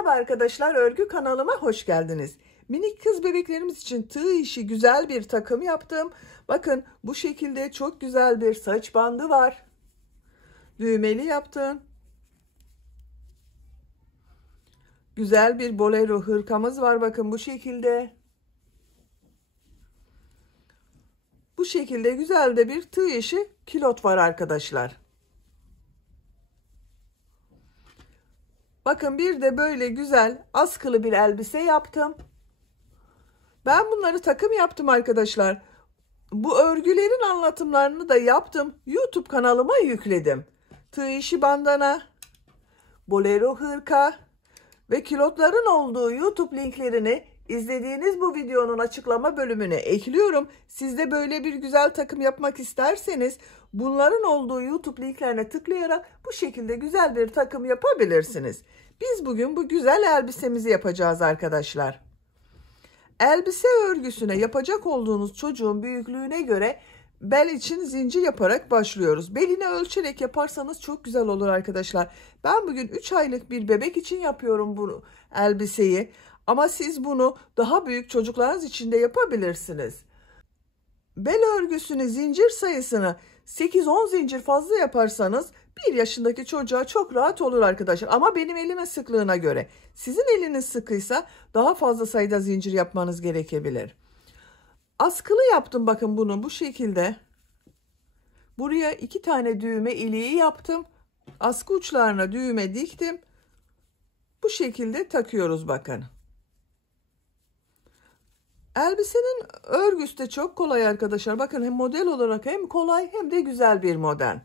Merhaba arkadaşlar, örgü kanalıma hoş geldiniz. Minik kız bebeklerimiz için tığ işi güzel bir takım yaptım. Bakın bu şekilde çok güzel bir saç bandı var. Düğmeli yaptım. Güzel bir bolero hırkamız var, bakın bu şekilde. Bu şekilde güzel de bir tığ işi kilot var arkadaşlar. Bakın bir de böyle güzel askılı bir elbise yaptım. Ben bunları takım yaptım arkadaşlar. Bu örgülerin anlatımlarını da yaptım. YouTube kanalıma yükledim. Tığ işi bandana, bolero hırka ve kilotların olduğu YouTube linklerini izlediğiniz bu videonun açıklama bölümüne ekliyorum. Siz de böyle bir güzel takım yapmak isterseniz bunların olduğu YouTube linklerine tıklayarak bu şekilde güzel bir takım yapabilirsiniz. Biz bugün bu güzel elbisemizi yapacağız arkadaşlar. Elbise örgüsüne yapacak olduğunuz çocuğun büyüklüğüne göre bel için zincir yaparak başlıyoruz. Belini ölçerek yaparsanız çok güzel olur arkadaşlar. Ben bugün 3 aylık bir bebek için yapıyorum bu elbiseyi. Ama siz bunu daha büyük çocuklarınız için de yapabilirsiniz. Bel örgüsünü zincir sayısını 8-10 zincir fazla yaparsanız 1 yaşındaki çocuğa çok rahat olur arkadaşlar. Ama benim elimin sıklığına göre. Sizin eliniz sıkıysa daha fazla sayıda zincir yapmanız gerekebilir. Askılı yaptım bakın bunu bu şekilde. Buraya 2 tane düğme iliği yaptım. Askı uçlarına düğme diktim. Bu şekilde takıyoruz bakın. Elbisenin örgüsü de çok kolay arkadaşlar. Bakın hem model olarak hem kolay hem de güzel bir model.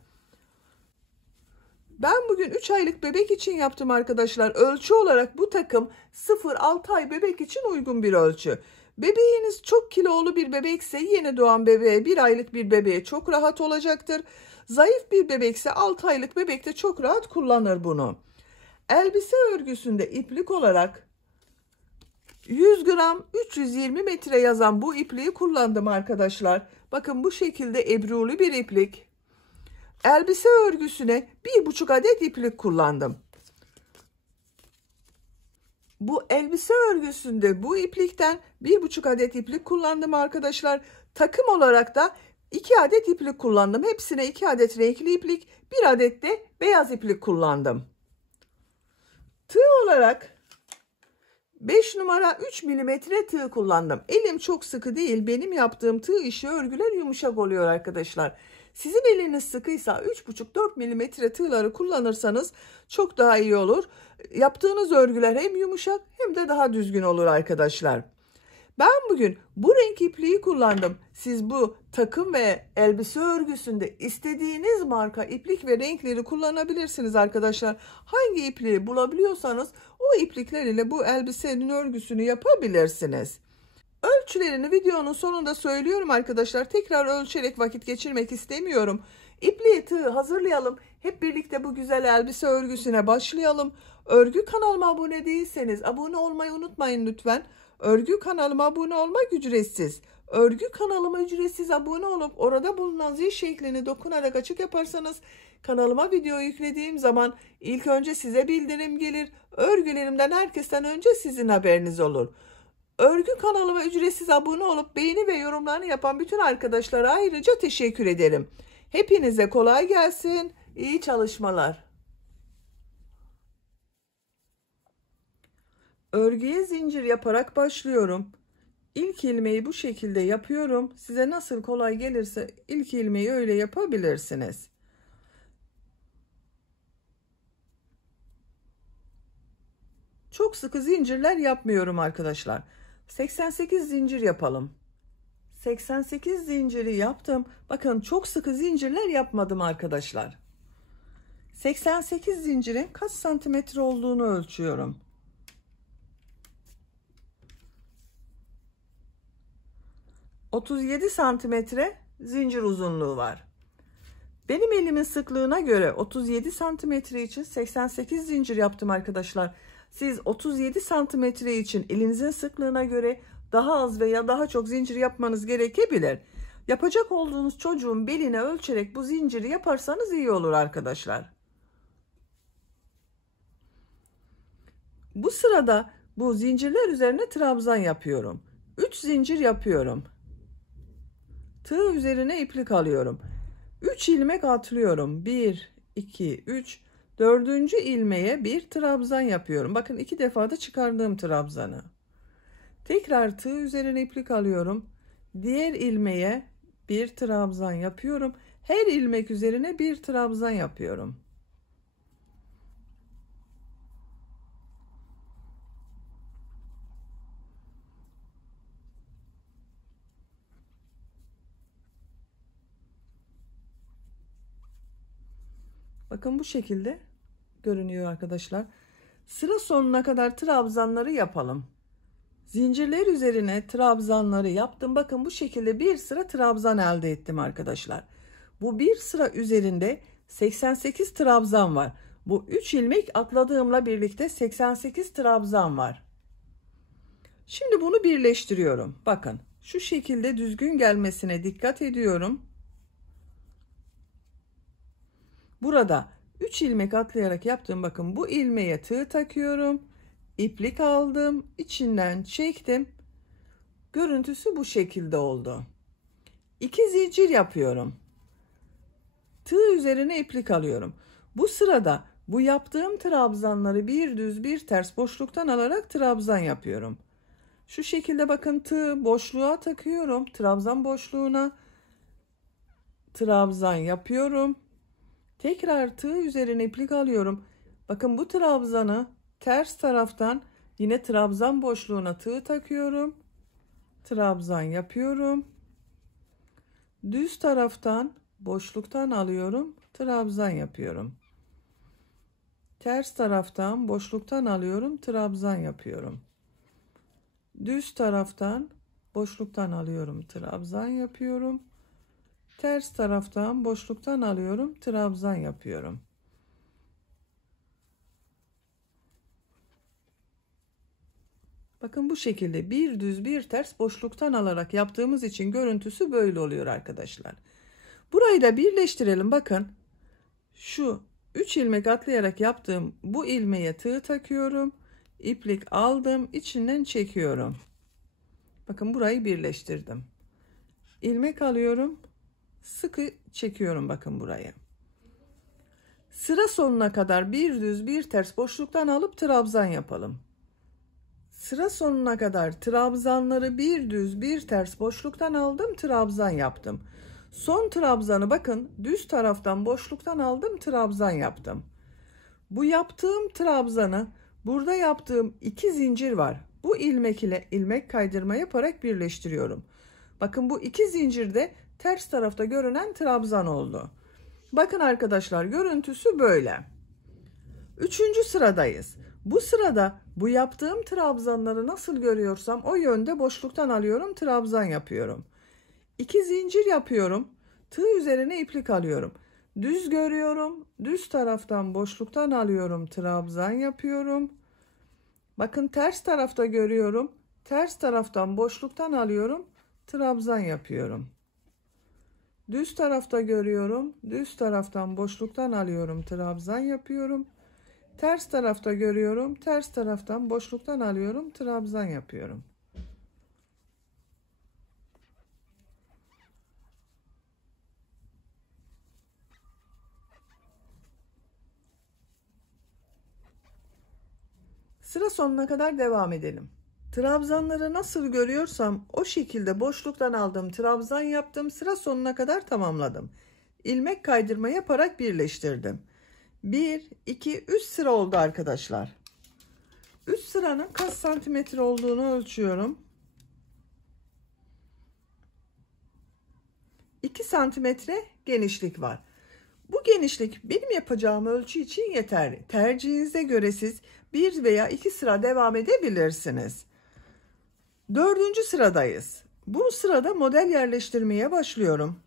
Ben bugün 3 aylık bebek için yaptım arkadaşlar. Ölçü olarak bu takım 0-6 ay bebek için uygun bir ölçü. Bebeğiniz çok kilolu bir bebekse yeni doğan bebeğe, 1 aylık bir bebeğe çok rahat olacaktır. Zayıf bir bebekse 6 aylık bebek de çok rahat kullanır bunu. Elbise örgüsünde iplik olarak 100 gram 320 metre yazan bu ipliği kullandım arkadaşlar. Bakın bu şekilde ebrulu bir iplik. Elbise örgüsüne 1,5 adet iplik kullandım. Bu elbise örgüsünde bu iplikten 1,5 adet iplik kullandım arkadaşlar. Takım olarak da 2 adet iplik kullandım. Hepsine 2 adet renkli iplik, 1 adet de beyaz iplik kullandım. Tığ olarak 5 numara 3 milimetre tığ kullandım. Elim çok sıkı değil. Benim yaptığım tığ işi örgüler yumuşak oluyor arkadaşlar. Sizin eliniz sıkıysa 3,5-4 milimetre tığları kullanırsanız çok daha iyi olur. Yaptığınız örgüler hem yumuşak hem de daha düzgün olur arkadaşlar. Ben bugün bu renk ipliği kullandım. Siz bu takım ve elbise örgüsünde istediğiniz marka iplik ve renkleri kullanabilirsiniz arkadaşlar. Hangi ipliği bulabiliyorsanız o iplikler ile bu elbisenin örgüsünü yapabilirsiniz. Ölçülerini videonun sonunda söylüyorum arkadaşlar. Tekrar ölçerek vakit geçirmek istemiyorum. İpliği, tığı hazırlayalım. Hep birlikte bu güzel elbise örgüsüne başlayalım. Örgü kanalıma abone değilseniz abone olmayı unutmayın lütfen. Örgü kanalıma abone olmak ücretsiz. Örgü kanalıma ücretsiz abone olup orada bulunan zil şeklini dokunarak açık yaparsanız kanalıma video yüklediğim zaman ilk önce size bildirim gelir. Örgülerimden herkesten önce sizin haberiniz olur. Örgü kanalıma ücretsiz abone olup beğeni ve yorumlarını yapan bütün arkadaşlara ayrıca teşekkür ederim. Hepinize kolay gelsin. İyi çalışmalar. Örgüye zincir yaparak başlıyorum. İlk ilmeği bu şekilde yapıyorum. Size nasıl kolay gelirse ilk ilmeği öyle yapabilirsiniz. Çok sıkı zincirler yapmıyorum arkadaşlar. 88 zincir yapalım. 88 zinciri yaptım. Bakın çok sıkı zincirler yapmadım arkadaşlar. 88 zincirin kaç santimetre olduğunu ölçüyorum. 37 santimetre zincir uzunluğu var. Benim elimin sıklığına göre 37 santimetre için 88 zincir yaptım arkadaşlar. Siz 37 santimetre için elinizin sıklığına göre daha az veya daha çok zincir yapmanız gerekebilir. Yapacak olduğunuz çocuğun beline ölçerek bu zinciri yaparsanız iyi olur arkadaşlar. Bu sırada bu zincirler üzerine trabzan yapıyorum. 3 zincir yapıyorum. Tığ üzerine iplik alıyorum. 3 ilmek atlıyorum. 1, 2, 3. Dördüncü ilmeğe bir trabzan yapıyorum. Bakın 2 defa da çıkardığım trabzanı. Tekrar tığ üzerine iplik alıyorum. Diğer ilmeğe bir trabzan yapıyorum. Her ilmek üzerine bir trabzan yapıyorum. Bakın bu şekilde görünüyor arkadaşlar. Sıra sonuna kadar trabzanları yapalım. Zincirler üzerine trabzanları yaptım. Bakın bu şekilde bir sıra trabzan elde ettim arkadaşlar. Bu bir sıra üzerinde 88 trabzan var. Bu 3 ilmek atladığımla birlikte 88 trabzan var. Şimdi bunu birleştiriyorum. Bakın şu şekilde düzgün gelmesine dikkat ediyorum. Burada 3 ilmek atlayarak yaptım. Bakın bu ilmeğe tığ takıyorum. İplik aldım. İçinden çektim. Görüntüsü bu şekilde oldu. 2 zincir yapıyorum. Tığ üzerine iplik alıyorum. Bu sırada bu yaptığım trabzanları bir düz bir ters boşluktan alarak trabzan yapıyorum. Şu şekilde bakın tığ boşluğa takıyorum. Trabzan boşluğuna trabzan yapıyorum. Tekrar tığ üzerine iplik alıyorum. Bakın bu trabzanı ters taraftan yine trabzan boşluğuna tığ takıyorum. Trabzan yapıyorum. Düz taraftan boşluktan alıyorum. Trabzan yapıyorum. Ters taraftan boşluktan alıyorum. Trabzan yapıyorum. Düz taraftan boşluktan alıyorum. Trabzan yapıyorum. Ters taraftan boşluktan alıyorum. Trabzan yapıyorum. Bakın bu şekilde bir düz bir ters boşluktan alarak yaptığımız için görüntüsü böyle oluyor arkadaşlar. Burayı da birleştirelim. Bakın şu 3 ilmek atlayarak yaptığım bu ilmeğe tığ takıyorum. İplik aldım. İçinden çekiyorum. Bakın burayı birleştirdim. İlmek alıyorum. Sıkı çekiyorum bakın burayı. Sıra sonuna kadar bir düz bir ters boşluktan alıp trabzan yapalım. Sıra sonuna kadar trabzanları bir düz bir ters boşluktan aldım, trabzan yaptım. Son trabzanı bakın düz taraftan boşluktan aldım, trabzan yaptım. Bu yaptığım trabzanı burada yaptığım 2 zincir var. Bu ilmek ile ilmek kaydırma yaparak birleştiriyorum. Bakın bu 2 zincirde ters tarafta görünen trabzan oldu. Bakın arkadaşlar görüntüsü böyle. 3. sıradayız. Bu sırada bu yaptığım trabzanları nasıl görüyorsam o yönde boşluktan alıyorum, trabzan yapıyorum. 2 zincir yapıyorum. Tığ üzerine iplik alıyorum. Düz görüyorum. Düz taraftan boşluktan alıyorum, trabzan yapıyorum. Bakın ters tarafta görüyorum. Ters taraftan boşluktan alıyorum, trabzan yapıyorum. Düz tarafta görüyorum. Düz taraftan boşluktan alıyorum, trabzan yapıyorum. Ters tarafta görüyorum. Ters taraftan boşluktan alıyorum, trabzan yapıyorum. Sıra sonuna kadar devam edelim. Trabzanları nasıl görüyorsam o şekilde boşluktan aldım, trabzan yaptım. Sıra sonuna kadar tamamladım. İlmek kaydırma yaparak birleştirdim. 1, 2, 3 sıra oldu arkadaşlar. 3 sıranın kaç santimetre olduğunu ölçüyorum. 2 santimetre genişlik var. Bu genişlik benim yapacağım ölçü için yeterli. Tercihinize göre siz 1 veya 2 sıra devam edebilirsiniz. 4. sıradayız. Bu sırada model yerleştirmeye başlıyorum.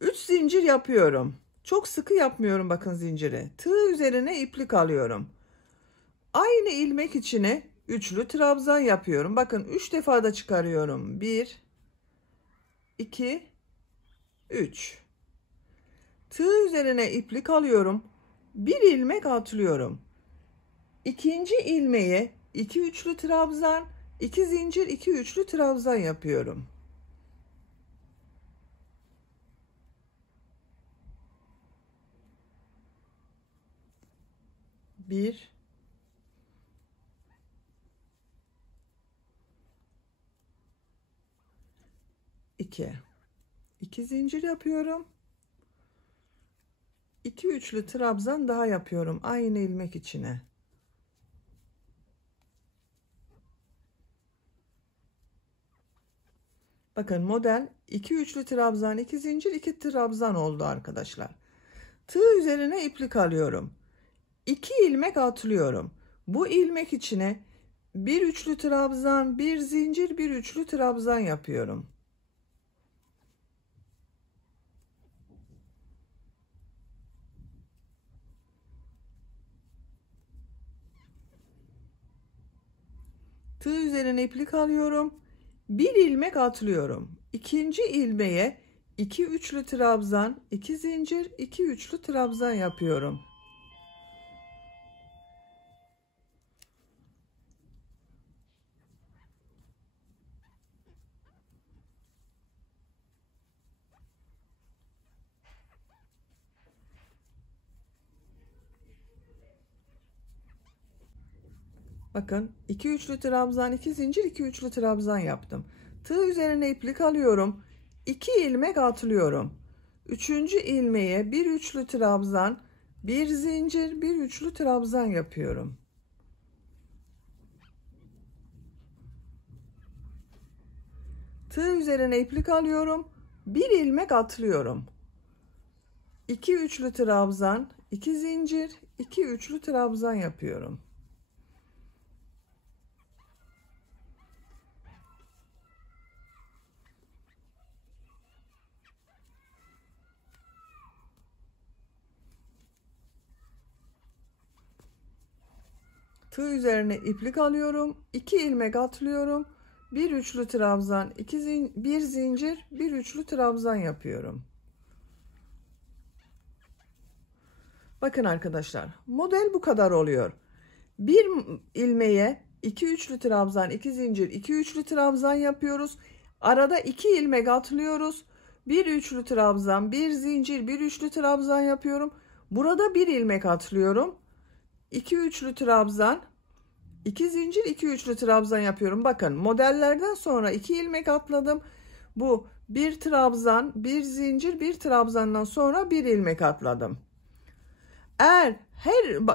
3 zincir yapıyorum. Çok sıkı yapmıyorum bakın zinciri. Tığ üzerine iplik alıyorum. Aynı ilmek içine üçlü trabzan yapıyorum. Bakın 3 defa da çıkarıyorum. 1, 2, 3. Tığ üzerine iplik alıyorum. Bir ilmek atlıyorum. İkinci ilmeğe 2 üçlü trabzan, 2 zincir, 2 üçlü trabzan yapıyorum. Bir, iki zincir yapıyorum. 2 üçlü trabzan daha yapıyorum aynı ilmek içine. Bakın model 2 üçlü trabzan, 2 zincir, 2 trabzan oldu arkadaşlar. Tığ üzerine iplik alıyorum. 2 ilmek atlıyorum. Bu ilmek içine bir üçlü trabzan, bir zincir, bir üçlü trabzan yapıyorum. Tığ üzerine iplik alıyorum. Bir ilmek atlıyorum. İkinci ilmeğe 2 üçlü trabzan, 2 zincir, 2 üçlü trabzan yapıyorum. Bakın 2 üçlü trabzan, 2 zincir, 2 üçlü trabzan yaptım. Tığ üzerine iplik alıyorum. 2 ilmek atlıyorum. Üçüncü ilmeğe bir üçlü trabzan, bir zincir, bir üçlü trabzan yapıyorum. Tığ üzerine iplik alıyorum. Bir ilmek atlıyorum. 2 üçlü trabzan, 2 zincir, 2 üçlü trabzan yapıyorum. Tığ üzerine iplik alıyorum. 2 ilmek atlıyorum. Bir üçlü trabzan, bir zincir, bir üçlü trabzan yapıyorum. Bakın arkadaşlar, model bu kadar oluyor. Bir ilmeğe 2 üçlü trabzan, 2 zincir, 2 üçlü trabzan yapıyoruz. Arada 2 ilmek atlıyoruz. Bir üçlü trabzan, bir zincir, bir üçlü trabzan yapıyorum. Burada bir ilmek atlıyorum. 2 üçlü trabzan, 2 zincir, 2 üçlü trabzan yapıyorum. Bakın modellerden sonra 2 ilmek atladım. Bu bir trabzan, bir zincir, bir trabzandan sonra bir ilmek atladım. Eğer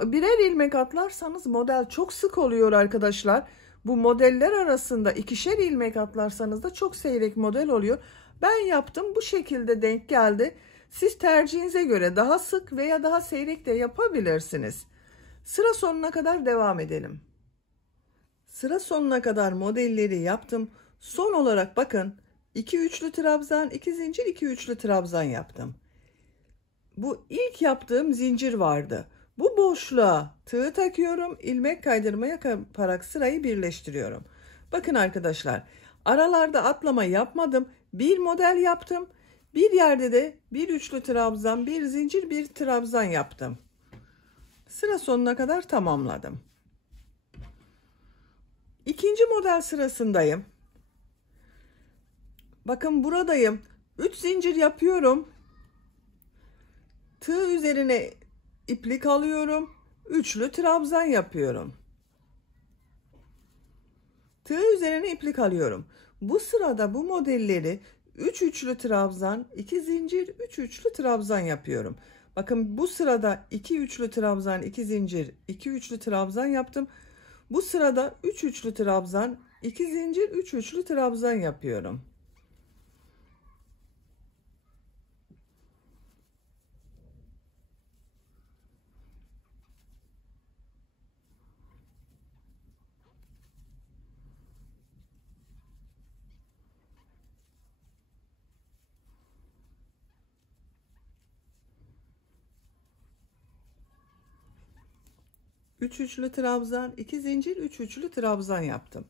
birer ilmek atlarsanız model çok sık oluyor arkadaşlar. Bu modeller arasında ikişer ilmek atlarsanız da çok seyrek model oluyor. Ben yaptım, bu şekilde denk geldi. Siz tercihinize göre daha sık veya daha seyrek de yapabilirsiniz. Sıra sonuna kadar devam edelim. Sıra sonuna kadar modelleri yaptım. Son olarak bakın 2 üçlü trabzan, 2 zincir, 2 üçlü trabzan yaptım. Bu ilk yaptığım zincir vardı. Bu boşluğa tığ takıyorum, ilmek kaydırma yaparak sırayı birleştiriyorum. Bakın arkadaşlar, aralarda atlama yapmadım. Bir model yaptım. Bir yerde de bir üçlü trabzan, bir zincir, bir trabzan yaptım. Sıra sonuna kadar tamamladım. İkinci model sırasındayım. Bakın buradayım. 3 zincir yapıyorum. Tığ üzerine iplik alıyorum. Üçlü trabzan yapıyorum. Tığ üzerine iplik alıyorum. Bu sırada bu modelleri 3 üçlü trabzan, 2 zincir, 3 üçlü trabzan yapıyorum. Bakın bu sırada 2 üçlü trabzan, 2 zincir, 2 üçlü trabzan yaptım. Bu sırada 3 üçlü trabzan, 2 zincir, 3 üçlü trabzan yapıyorum. Üç üçlü trabzan, 2 zincir, 3 üçlü trabzan yaptım.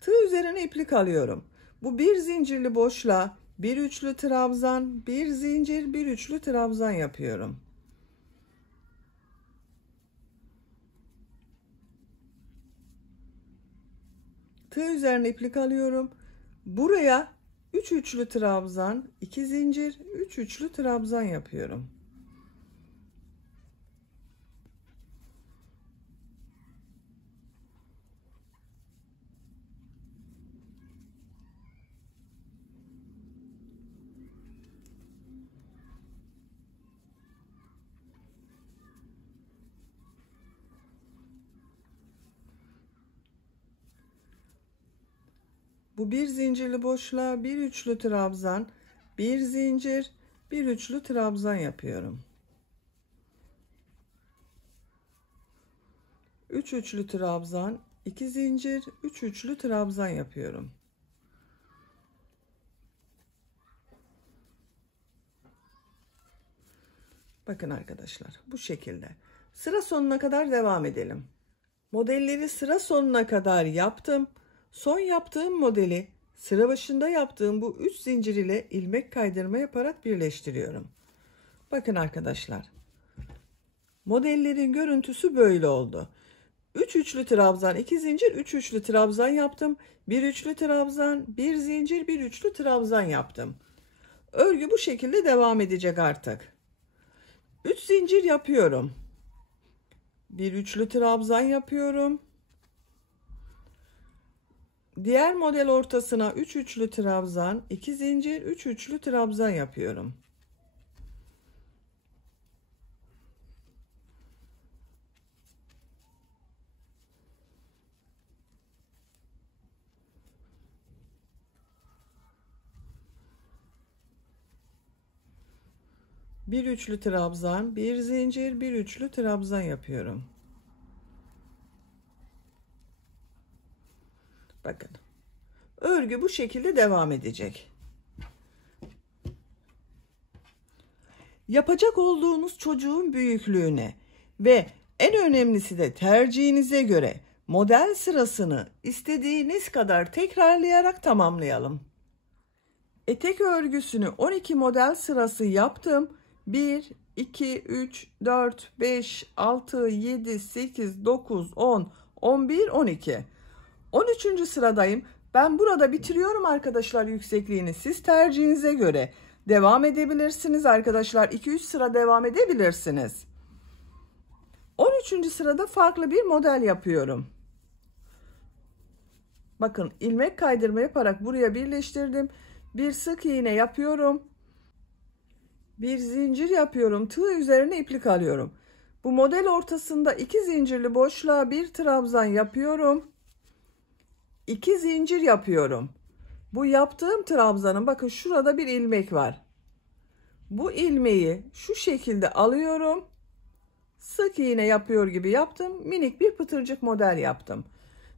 Tığ üzerine iplik alıyorum. Bu bir zincirli boşluğa bir üçlü trabzan, bir zincir, bir üçlü trabzan yapıyorum. Tığ üzerine iplik alıyorum. Buraya 3 üçlü trabzan, 2 zincir, 3 üçlü trabzan yapıyorum. Bu bir zincirli boşluğa bir üçlü trabzan, bir zincir, bir üçlü trabzan yapıyorum. 3 üçlü trabzan, 2 zincir, 3 üçlü trabzan yapıyorum. Bakın arkadaşlar, bu şekilde. Sıra sonuna kadar devam edelim. Modelleri sıra sonuna kadar yaptım. Son yaptığım modeli sıra başında yaptığım bu 3 zincir ile ilmek kaydırma yaparak birleştiriyorum. Bakın arkadaşlar. Modellerin görüntüsü böyle oldu. 3 üçlü trabzan, 2 zincir, 3 üçlü trabzan yaptım. 1 üçlü trabzan, 1 zincir, 1 üçlü trabzan yaptım. Örgü bu şekilde devam edecek artık. 3 zincir yapıyorum. 1 üçlü trabzan yapıyorum. Diğer model ortasına 3 üçlü trabzan, 2 zincir, 3 üçlü trabzan yapıyorum. Bir üçlü trabzan, bir zincir, bir üçlü trabzan yapıyorum. Bakın. Örgü bu şekilde devam edecek. Yapacak olduğunuz çocuğun büyüklüğüne ve en önemlisi de tercihinize göre model sırasını istediğiniz kadar tekrarlayarak tamamlayalım. Etek örgüsünü 12 model sırası yaptım. 1, 2, 3, 4, 5, 6, 7, 8, 9, 10, 11, 12. 13. sıradayım. Ben burada bitiriyorum arkadaşlar yüksekliğini. Siz tercihinize göre devam edebilirsiniz arkadaşlar. 2-3 sıra devam edebilirsiniz. 13. sırada farklı bir model yapıyorum. Bakın ilmek kaydırma yaparak buraya birleştirdim. Bir sık iğne yapıyorum. Bir zincir yapıyorum. Tığ üzerine iplik alıyorum. Bu model ortasında 2 zincirli boşluğa bir trabzan yapıyorum. 2 zincir yapıyorum. Bu yaptığım trabzanın bakın şurada bir ilmek var. Bu ilmeği şu şekilde alıyorum. Sık iğne yapıyor gibi yaptım. Minik bir pıtırcık model yaptım.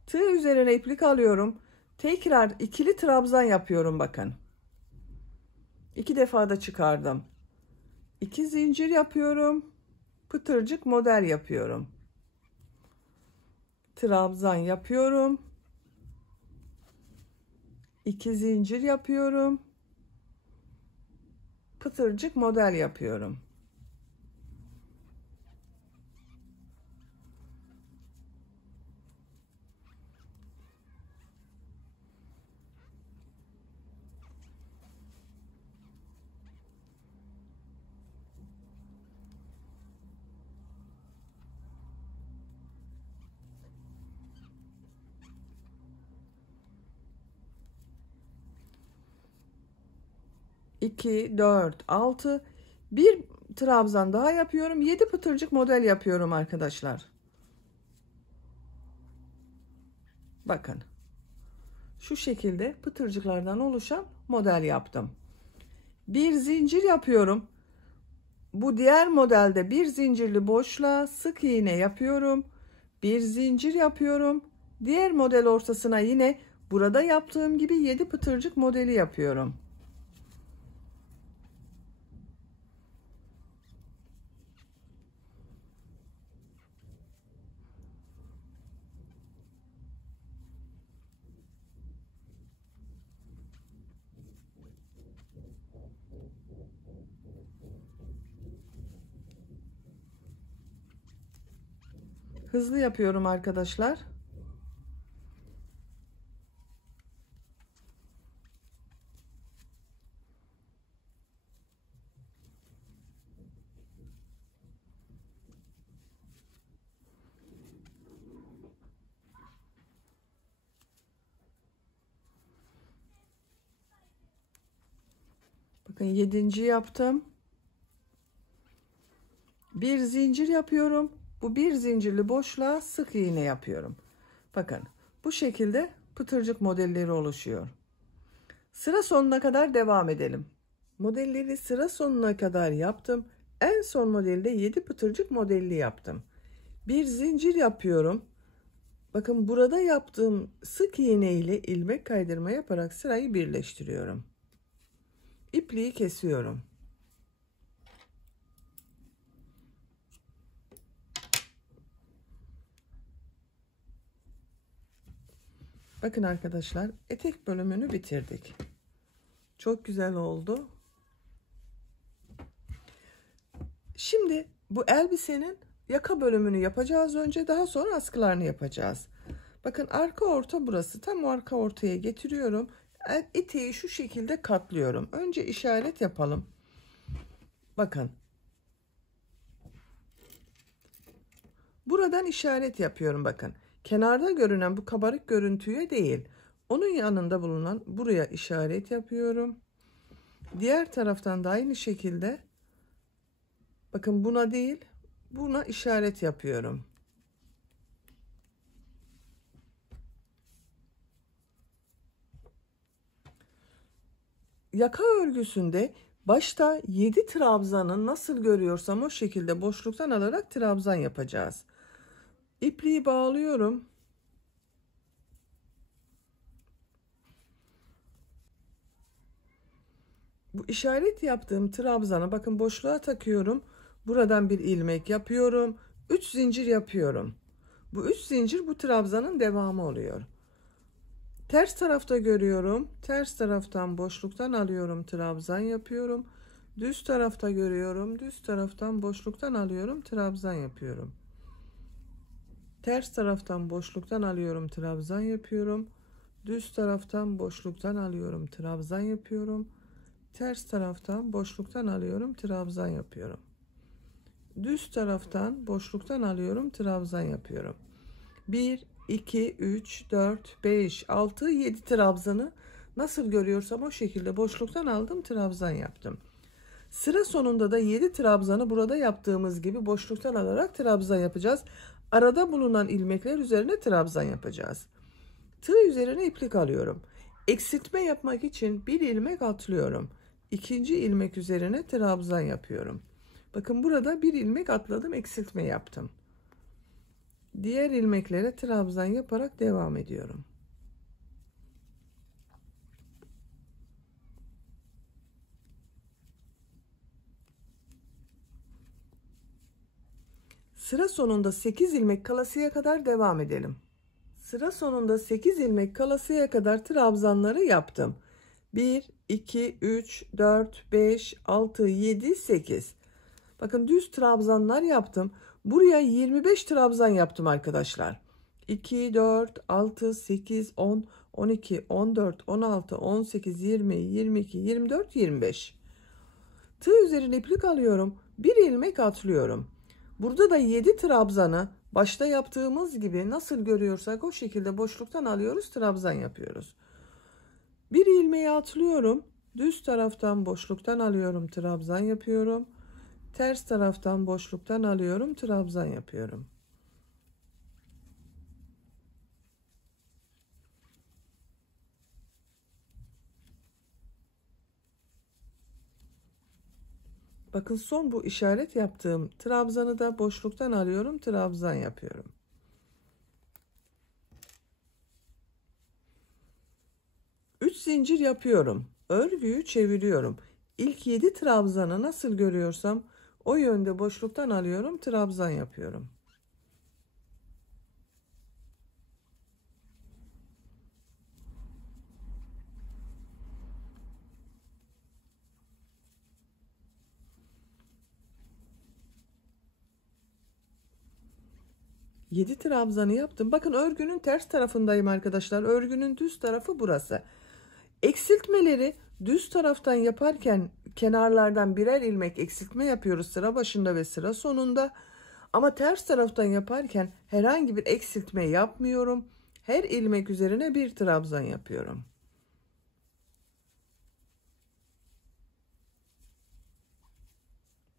Tığ üzerine iplik alıyorum. Tekrar ikili trabzan yapıyorum bakın. 2 defa da çıkardım. 2 zincir yapıyorum. Pıtırcık model yapıyorum. Trabzan yapıyorum. 2 zincir yapıyorum. Pıtırcık model yapıyorum. İki, 4, 6, bir trabzan daha yapıyorum. 7 pıtırcık model yapıyorum arkadaşlar. Bakın. Şu şekilde pıtırcıklardan oluşan model yaptım. Bir zincir yapıyorum. Bu diğer modelde bir zincirli boşluğa sık iğne yapıyorum. Bir zincir yapıyorum. Diğer model ortasına yine burada yaptığım gibi 7 pıtırcık modeli yapıyorum. Hızlı yapıyorum arkadaşlar. Bakın 7. yaptım. Bir zincir yapıyorum. Bu bir zincirli boşluğa sık iğne yapıyorum. Bakın bu şekilde pıtırcık modelleri oluşuyor. Sıra sonuna kadar devam edelim. Modelleri sıra sonuna kadar yaptım. En son modelde 7 pıtırcık modelli yaptım. Bir zincir yapıyorum. Bakın burada yaptığım sık iğne ile ilmek kaydırma yaparak sırayı birleştiriyorum. İpliği kesiyorum. Bakın arkadaşlar, etek bölümünü bitirdik. Çok güzel oldu. Şimdi bu elbisenin yaka bölümünü yapacağız önce, daha sonra askılarını yapacağız. Bakın arka orta burası. Tam arka ortaya getiriyorum. Eteği şu şekilde katlıyorum. Önce işaret yapalım. Bakın. Buradan işaret yapıyorum bakın. Kenarda görünen bu kabarık görüntüye değil. Onun yanında bulunan buraya işaret yapıyorum. Diğer taraftan da aynı şekilde bakın buna değil, buna işaret yapıyorum. Yaka örgüsünde başta 7 trabzanı nasıl görüyorsam o şekilde boşluktan alarak trabzan yapacağız. İpliği bağlıyorum. Bu işaret yaptığım trabzana bakın boşluğa takıyorum. Buradan bir ilmek yapıyorum. 3 zincir yapıyorum. Bu 3 zincir bu trabzanın devamı oluyor. Ters tarafta görüyorum. Ters taraftan boşluktan alıyorum, trabzan yapıyorum. Düz tarafta görüyorum. Düz taraftan boşluktan alıyorum, trabzan yapıyorum. Ters taraftan boşluktan alıyorum, trabzan yapıyorum. Düz taraftan boşluktan alıyorum, trabzan yapıyorum. Ters taraftan boşluktan alıyorum, trabzan yapıyorum. Düz taraftan boşluktan alıyorum, trabzan yapıyorum. 1 2 3 4 5 6 7 trabzanı nasıl görüyorsam o şekilde boşluktan aldım, trabzan yaptım. Sıra sonunda da 7 trabzanı burada yaptığımız gibi boşluktan alarak trabzan yapacağız. Arada bulunan ilmekler üzerine trabzan yapacağız. Tığ üzerine iplik alıyorum. Eksiltme yapmak için bir ilmek atlıyorum. İkinci ilmek üzerine trabzan yapıyorum. Bakın burada bir ilmek atladım, eksiltme yaptım. Diğer ilmeklere trabzan yaparak devam ediyorum. Sıra sonunda 8 ilmek kalasıya kadar devam edelim. Sıra sonunda 8 ilmek kalasıya kadar trabzanları yaptım. 1 2 3 4 5 6 7 8. Bakın düz trabzanlar yaptım. Buraya 25 trabzan yaptım arkadaşlar. 2 4 6 8 10 12 14 16 18 20 22 24 25. Tığ üzerine iplik alıyorum. Bir ilmek atlıyorum. Burada da 7 trabzanı başta yaptığımız gibi nasıl görüyorsak o şekilde boşluktan alıyoruz, trabzan yapıyoruz. Bir ilmeği atlıyorum. Düz taraftan boşluktan alıyorum, trabzan yapıyorum. Ters taraftan boşluktan alıyorum, trabzan yapıyorum. Bakın son bu işaret yaptığım trabzanı da boşluktan alıyorum, trabzan yapıyorum. Üç zincir yapıyorum. Örgüyü çeviriyorum. İlk 7 trabzanı nasıl görüyorsam o yönde boşluktan alıyorum, trabzan yapıyorum. Yedi trabzanı yaptım. Bakın örgünün ters tarafındayım arkadaşlar. Örgünün düz tarafı burası. Eksiltmeleri düz taraftan yaparken kenarlardan birer ilmek eksiltme yapıyoruz sıra başında ve sıra sonunda. Ama ters taraftan yaparken herhangi bir eksiltme yapmıyorum. Her ilmek üzerine bir trabzan yapıyorum.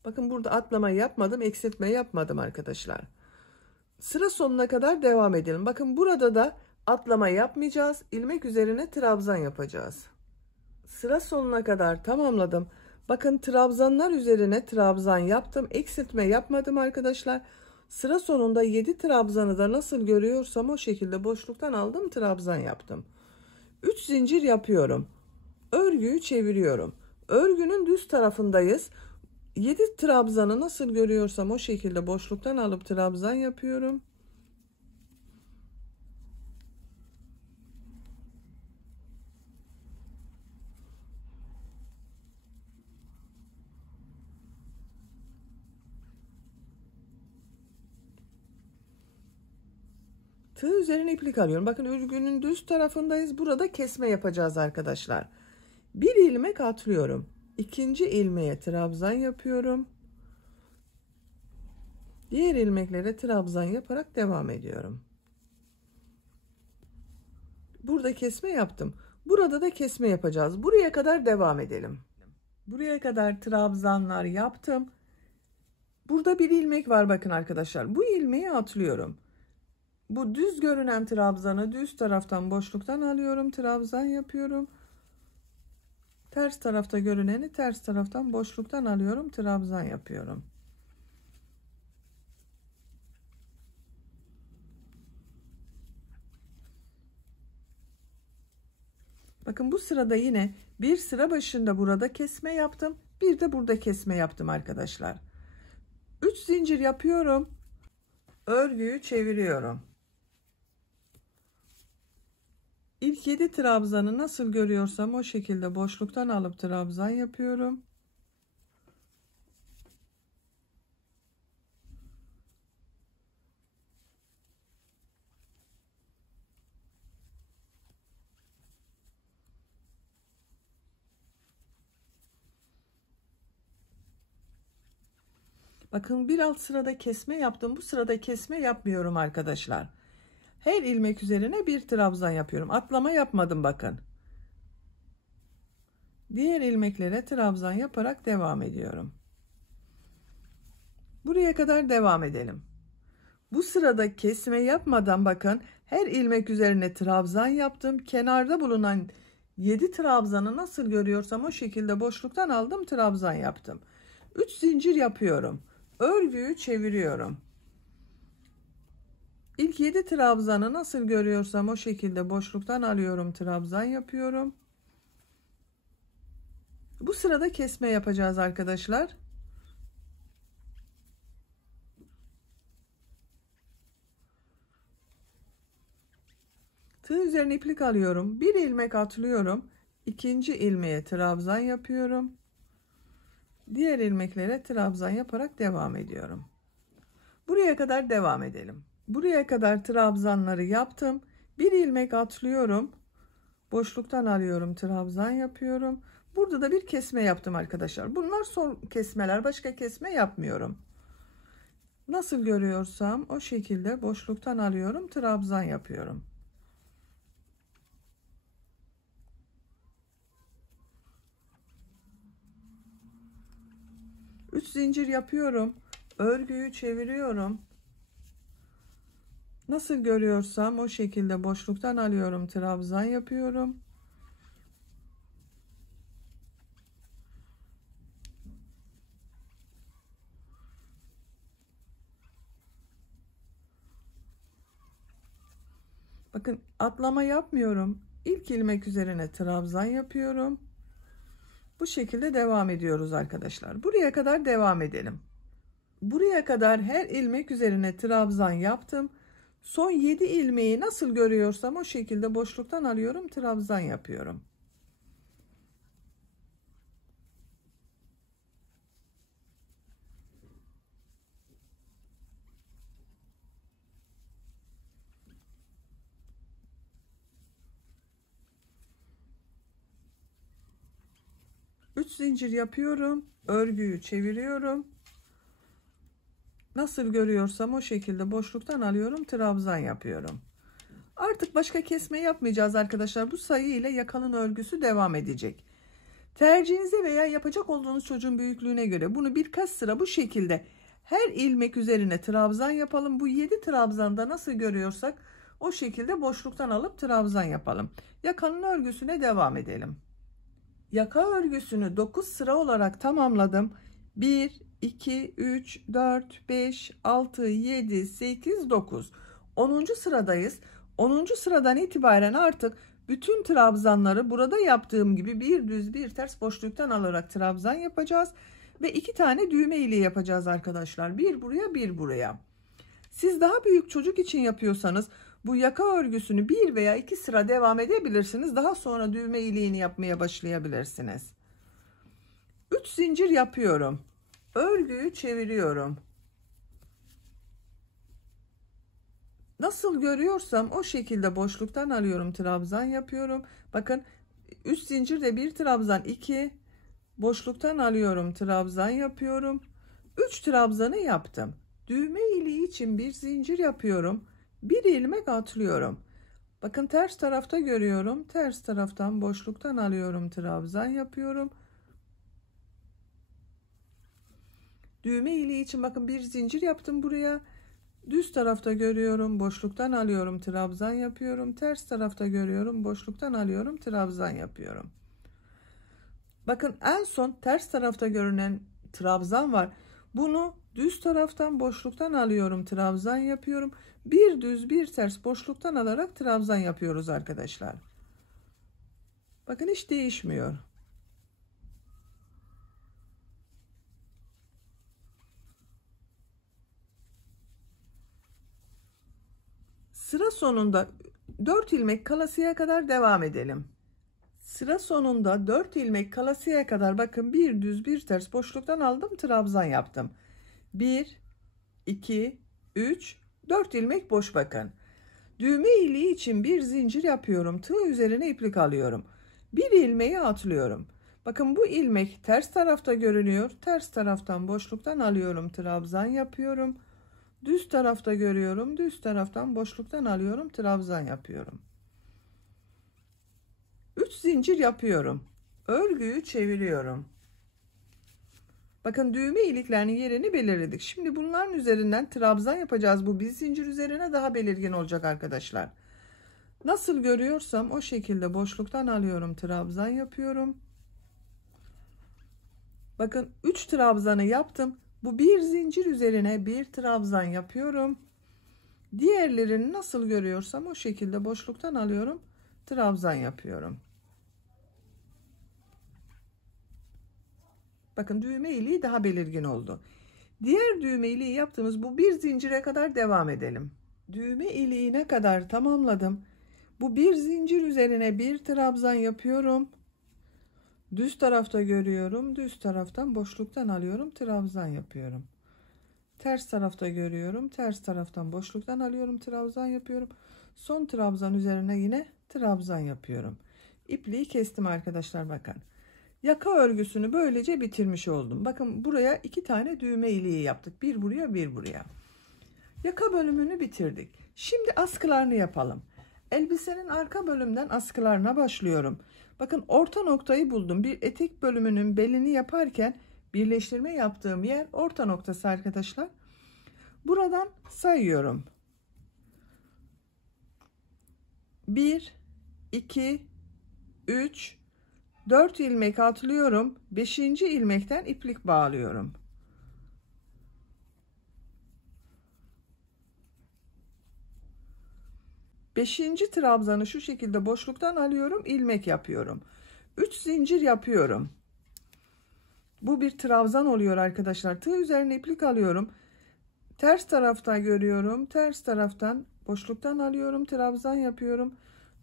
Bakın burada atlama yapmadım, eksiltme yapmadım arkadaşlar. Sıra sonuna kadar devam edelim. Bakın burada da atlama yapmayacağız. İlmek üzerine trabzan yapacağız. Sıra sonuna kadar tamamladım. Bakın trabzanlar üzerine trabzan yaptım. Eksiltme yapmadım arkadaşlar. Sıra sonunda 7 trabzanı da nasıl görüyorsam o şekilde boşluktan aldım, trabzan yaptım. 3 zincir yapıyorum. Örgüyü çeviriyorum. Örgünün düz tarafındayız. 7 trabzanı nasıl görüyorsam o şekilde boşluktan alıp trabzan yapıyorum. Tığ üzerine iplik alıyorum. Bakın örgünün düz tarafındayız. Burada kesme yapacağız arkadaşlar. Bir ilmek atlıyorum. İkinci ilmeğe trabzan yapıyorum. Diğer ilmeklere trabzan yaparak devam ediyorum. Burada kesme yaptım. Burada da kesme yapacağız. Buraya kadar devam edelim. Buraya kadar trabzanlar yaptım. Burada bir ilmek var bakın arkadaşlar. Bu ilmeği atlıyorum. Bu düz görünen trabzanı düz taraftan boşluktan alıyorum. Trabzan yapıyorum. Ters tarafta görüneni ters taraftan boşluktan alıyorum. Trabzan yapıyorum. Bakın bu sırada yine bir sıra başında burada kesme yaptım. Bir de burada kesme yaptım arkadaşlar. 3 zincir yapıyorum. Örgüyü çeviriyorum. İlk 7 trabzanı nasıl görüyorsam o şekilde boşluktan alıp trabzan yapıyorum. Bakın bir alt sırada kesme yaptım. Bu sırada kesme yapmıyorum arkadaşlar. Her ilmek üzerine bir trabzan yapıyorum. Atlama yapmadım bakın. Diğer ilmeklere trabzan yaparak devam ediyorum. Buraya kadar devam edelim. Bu sırada kesme yapmadan bakın her ilmek üzerine trabzan yaptım. Kenarda bulunan 7 trabzanı nasıl görüyorsam o şekilde boşluktan aldım, trabzan yaptım. 3 zincir yapıyorum. Örgüyü çeviriyorum. İlk 7 trabzanı nasıl görüyorsam o şekilde boşluktan alıyorum, trabzan yapıyorum. Bu sırada kesme yapacağız arkadaşlar. Tığ üzerine iplik alıyorum. Bir ilmek atlıyorum. İkinci ilmeğe trabzan yapıyorum. Diğer ilmeklere trabzan yaparak devam ediyorum. Buraya kadar devam edelim. Buraya kadar trabzanları yaptım. Bir ilmek atlıyorum. Boşluktan alıyorum, trabzan yapıyorum. Burada da bir kesme yaptım arkadaşlar. Bunlar son kesmeler. Başka kesme yapmıyorum. Nasıl görüyorsam o şekilde boşluktan alıyorum, trabzan yapıyorum. Üç zincir yapıyorum. Örgüyü çeviriyorum. Nasıl görüyorsam o şekilde boşluktan alıyorum, trabzan yapıyorum. Bakın atlama yapmıyorum. İlk ilmek üzerine trabzan yapıyorum. Bu şekilde devam ediyoruz arkadaşlar. Buraya kadar devam edelim. Buraya kadar her ilmek üzerine trabzan yaptım. Son 7 ilmeği nasıl görüyorsam o şekilde boşluktan alıyorum, trabzan yapıyorum. Üç zincir yapıyorum. Örgüyü çeviriyorum. Nasıl görüyorsam o şekilde boşluktan alıyorum, trabzan yapıyorum. Artık başka kesme yapmayacağız arkadaşlar. Bu sayı ile yakalın örgüsü devam edecek. Tercihinize veya yapacak olduğunuz çocuğun büyüklüğüne göre bunu birkaç sıra bu şekilde her ilmek üzerine trabzan yapalım. Bu 7 trabzanda nasıl görüyorsak o şekilde boşluktan alıp trabzan yapalım. Yakanın örgüsüne devam edelim. Yaka örgüsünü 9 sıra olarak tamamladım. 1, 2, 3, 4, 5, 6, 7, 8, 9. 10. sıradayız. 10. sıradan itibaren artık bütün trabzanları burada yaptığım gibi bir düz bir ters boşluktan alarak trabzan yapacağız. Ve 2 tane düğme iliği yapacağız arkadaşlar. Bir buraya bir buraya. Siz daha büyük çocuk için yapıyorsanız bu yaka örgüsünü 1 veya 2 sıra devam edebilirsiniz. Daha sonra düğme iliğini yapmaya başlayabilirsiniz. 3 zincir yapıyorum. Örgüyü çeviriyorum. Nasıl görüyorsam o şekilde boşluktan alıyorum, trabzan yapıyorum. Bakın 3 zincirde bir trabzan, 2 boşluktan alıyorum, trabzan yapıyorum. 3 trabzanı yaptım. Düğme iliği için bir zincir yapıyorum. Bir ilmek atlıyorum. Bakın ters tarafta görüyorum. Ters taraftan boşluktan alıyorum, trabzan yapıyorum. Düğme iliği için bakın bir zincir yaptım buraya. Düz tarafta görüyorum, boşluktan alıyorum, trabzan yapıyorum. Ters tarafta görüyorum, boşluktan alıyorum, trabzan yapıyorum. Bakın en son ters tarafta görünen trabzan var. Bunu düz taraftan boşluktan alıyorum, trabzan yapıyorum. Bir düz bir ters boşluktan alarak trabzan yapıyoruz arkadaşlar. Bakın hiç değişmiyor. Sıra sonunda 4 ilmek kalasıya kadar devam edelim. Sıra sonunda 4 ilmek kalasıya kadar bakın bir düz bir ters boşluktan aldım, trabzan yaptım. 1, 2, 3, 4 ilmek boş bakın. Düğme iliği için bir zincir yapıyorum. Tığ üzerine iplik alıyorum. Bir ilmeği atlıyorum. Bakın bu ilmek ters tarafta görünüyor. Ters taraftan boşluktan alıyorum, trabzan yapıyorum. Düz tarafta görüyorum. Düz taraftan boşluktan alıyorum, trabzan yapıyorum. 3 zincir yapıyorum. Örgüyü çeviriyorum. Bakın düğme iliklerinin yerini belirledik. Şimdi bunların üzerinden trabzan yapacağız. Bu bir zincir üzerine daha belirgin olacak arkadaşlar. Nasıl görüyorsam o şekilde boşluktan alıyorum, trabzan yapıyorum. Bakın 3 trabzanı yaptım. Bu bir zincir üzerine bir trabzan yapıyorum. Diğerlerini nasıl görüyorsam o şekilde boşluktan alıyorum, trabzan yapıyorum. Bakın düğme iliği daha belirgin oldu. Diğer düğme iliği yaptığımız bu bir zincire kadar devam edelim. Düğme iliğine kadar tamamladım. Bu bir zincir üzerine bir trabzan yapıyorum. Düz tarafta görüyorum. Düz taraftan boşluktan alıyorum, trabzan yapıyorum. Ters tarafta görüyorum. Ters taraftan boşluktan alıyorum, trabzan yapıyorum. Son trabzan üzerine yine trabzan yapıyorum. İpliği kestim arkadaşlar bakın. Yaka örgüsünü böylece bitirmiş oldum. Bakın buraya 2 tane düğme iliği yaptık. Bir buraya bir buraya. Yaka bölümünü bitirdik. Şimdi askılarını yapalım. Elbisenin arka bölümden askılarına başlıyorum. Bakın orta noktayı buldum. Bir etek bölümünün belini yaparken birleştirme yaptığım yer orta noktası arkadaşlar. Buradan sayıyorum. 1, 2, 3, 4 ilmek atlıyorum. 5. ilmekten iplik bağlıyorum. Beşinci trabzanı şu şekilde boşluktan alıyorum, ilmek yapıyorum. 3 zincir yapıyorum. Bu bir trabzan oluyor arkadaşlar. Tığ üzerine iplik alıyorum. Ters tarafta görüyorum. Ters taraftan boşluktan alıyorum, trabzan yapıyorum.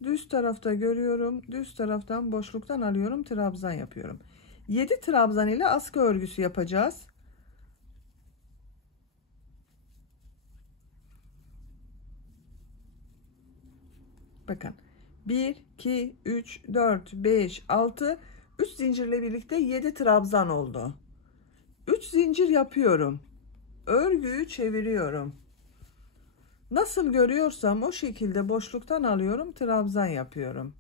Düz tarafta görüyorum. Düz taraftan boşluktan alıyorum, trabzan yapıyorum. 7 trabzan ile askı örgüsü yapacağız. Bakın 1, 2, 3, 4, 5, 6, 3 zincirle birlikte 7 trabzan oldu. 3 zincir yapıyorum. Örgüyü çeviriyorum. Nasıl görüyorsam o şekilde boşluktan alıyorum, trabzan yapıyorum.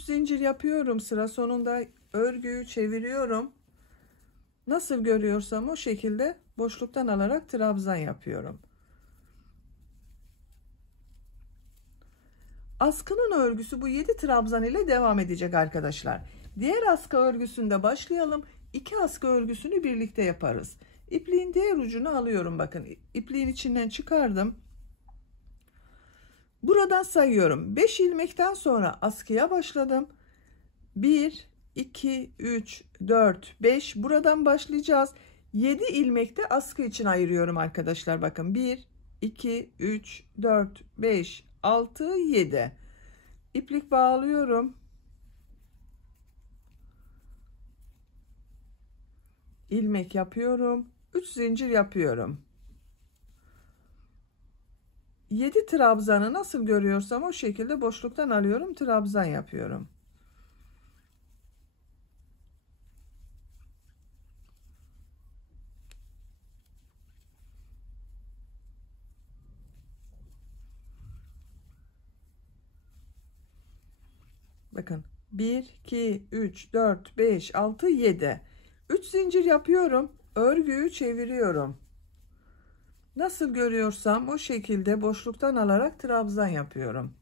zincir yapıyorum. Sıra sonunda örgüyü çeviriyorum. Nasıl görüyorsam o şekilde boşluktan alarak trabzan yapıyorum. Askının örgüsü bu 7 trabzan ile devam edecek arkadaşlar. Diğer askı örgüsünde başlayalım. 2 askı örgüsünü birlikte yaparız. İpliğin diğer ucunu alıyorum. Bakın ipliğin içinden çıkardım. Buradan sayıyorum. 5 ilmekten sonra askıya başladım. 1, 2, 3, 4, 5. Buradan başlayacağız. 7 ilmekte askı için ayırıyorum arkadaşlar. Bakın 1, 2, 3, 4, 5, 6, 7. İplik bağlıyorum. İlmek yapıyorum. 3 zincir yapıyorum. 7 trabzanı nasıl görüyorsam o şekilde boşluktan alıyorum. Trabzan yapıyorum. Bakın 1, 2, 3, 4, 5, 6, 7. 3 zincir yapıyorum. Örgüyü çeviriyorum. Nasıl görüyorsam o şekilde boşluktan alarak trabzan yapıyorum.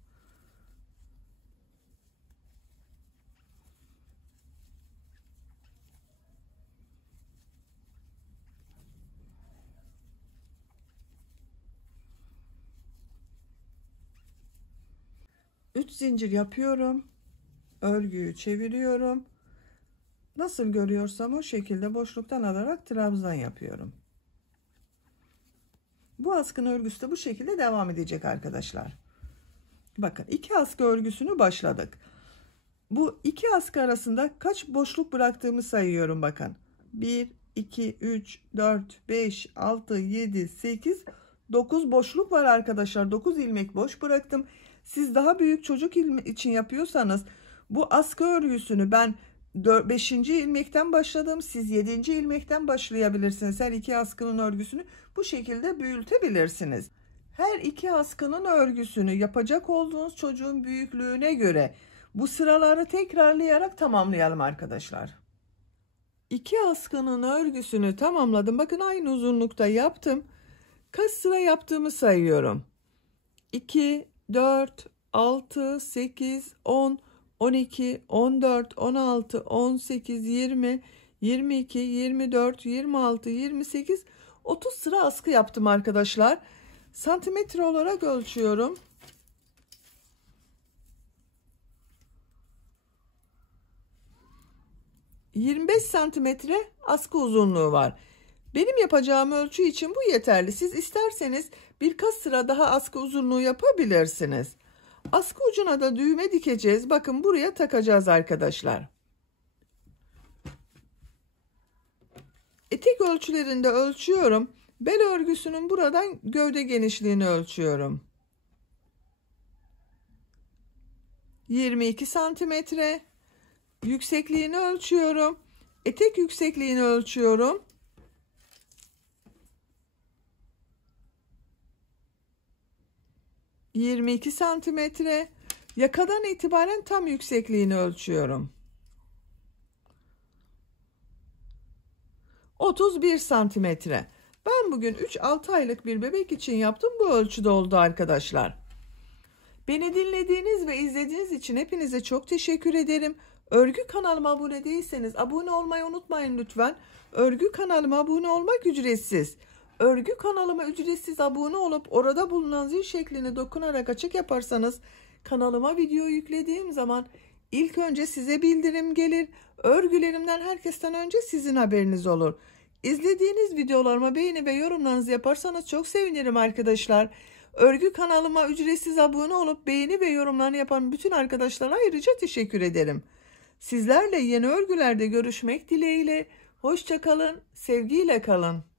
Üç zincir yapıyorum. Örgüyü çeviriyorum. Nasıl görüyorsam o şekilde boşluktan alarak trabzan yapıyorum. Bu askının örgüsü de bu şekilde devam edecek arkadaşlar. Bakın 2 askı örgüsünü başladık. Bu 2 askı arasında kaç boşluk bıraktığımı sayıyorum bakın. 1, 2, 3, 4, 5, 6, 7, 8, 9 boşluk var arkadaşlar. 9 ilmek boş bıraktım. Siz daha büyük çocuk için yapıyorsanız bu askı örgüsünü ben 5. ilmekten başladım. Siz 7. ilmekten başlayabilirsiniz. Her iki askının örgüsünü bu şekilde büyütebilirsiniz. Her iki askının örgüsünü yapacak olduğunuz çocuğun büyüklüğüne göre bu sıraları tekrarlayarak tamamlayalım arkadaşlar. 2 askının örgüsünü tamamladım. Bakın aynı uzunlukta yaptım. Kaç sıra yaptığımı sayıyorum. 2, 4, 6, 8, 10, 12, 14, 16, 18, 20, 22, 24, 26, 28, 30 sıra askı yaptım arkadaşlar. Santimetre olarak ölçüyorum. ...25 santimetre askı uzunluğu var. Benim yapacağım ölçü için bu yeterli. Siz isterseniz birkaç sıra daha askı uzunluğu yapabilirsiniz. Askı ucuna da düğme dikeceğiz. Bakın buraya takacağız arkadaşlar. Etek ölçülerinde ölçüyorum. Bel örgüsünün buradan gövde genişliğini ölçüyorum. 22 santimetre. Yüksekliğini ölçüyorum. Etek yüksekliğini ölçüyorum. 22 santimetre. Yakadan itibaren tam yüksekliğini ölçüyorum. 31 santimetre. Ben bugün 3-6 aylık bir bebek için yaptım. Bu ölçüde oldu arkadaşlar. Beni dinlediğiniz ve izlediğiniz için hepinize çok teşekkür ederim. Örgü kanalıma abone değilseniz abone olmayı unutmayın lütfen. Örgü kanalıma abone olmak ücretsiz. Örgü kanalıma ücretsiz abone olup orada bulunan zil şeklini dokunarak açık yaparsanız kanalıma video yüklediğim zaman ilk önce size bildirim gelir. Örgülerimden herkesten önce sizin haberiniz olur. İzlediğiniz videolarıma beğeni ve yorumlarınızı yaparsanız çok sevinirim arkadaşlar. Örgü kanalıma ücretsiz abone olup beğeni ve yorumlarını yapan bütün arkadaşlara ayrıca teşekkür ederim. Sizlerle yeni örgülerde görüşmek dileğiyle. Hoşça kalın, sevgiyle kalın.